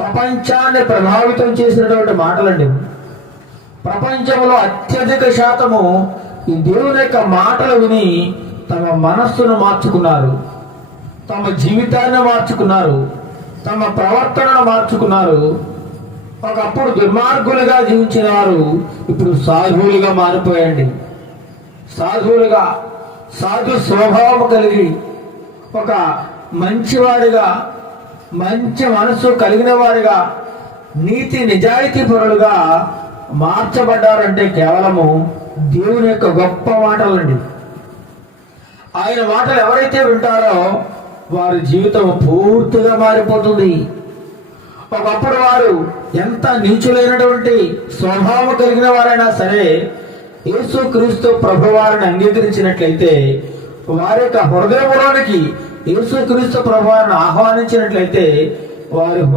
ప్రపంచాన్ని ప్రభావితం చేసినటువంటి మాటలండి. ప్రపంచంలో అత్యధిక శాతము ఈ దేవుని యొక్క మాటలు విని తమ మనస్సును మార్చుకున్నారు, తమ జీవితాన్ని మార్చుకున్నారు, తమ ప్రవర్తనను మార్చుకున్నారు. ఒకప్పుడు దుర్మార్గులుగా జీవించిన వారు ఇప్పుడు సాధువులుగా మారిపోయండి. సాధువులుగా, సాధు స్వభావం కలిగి ఒక మంచివాడిగా, మంచి మనసు కలిగిన వారిగా, నీతి నిజాయితీ పరులుగా మార్చబడ్డారంటే కేవలము దేవుని యొక్క గొప్ప మాటలండి. ఆయన మాటలు ఎవరైతే వింటారో వారి జీవితం పూర్తిగా మారిపోతుంది. ఒకప్పుడు వారు ఎంత నీచులైనటువంటి స్వభావం కలిగిన వారైనా సరే యేసుక్రీస్తు ప్రభువారిని అంగీకరించినట్లయితే, వారి యొక్క హృదయంలోనికి యేసుక్రీస్తు ప్రభువారిని ఆహ్వానించినట్లయితే వారి హృదయ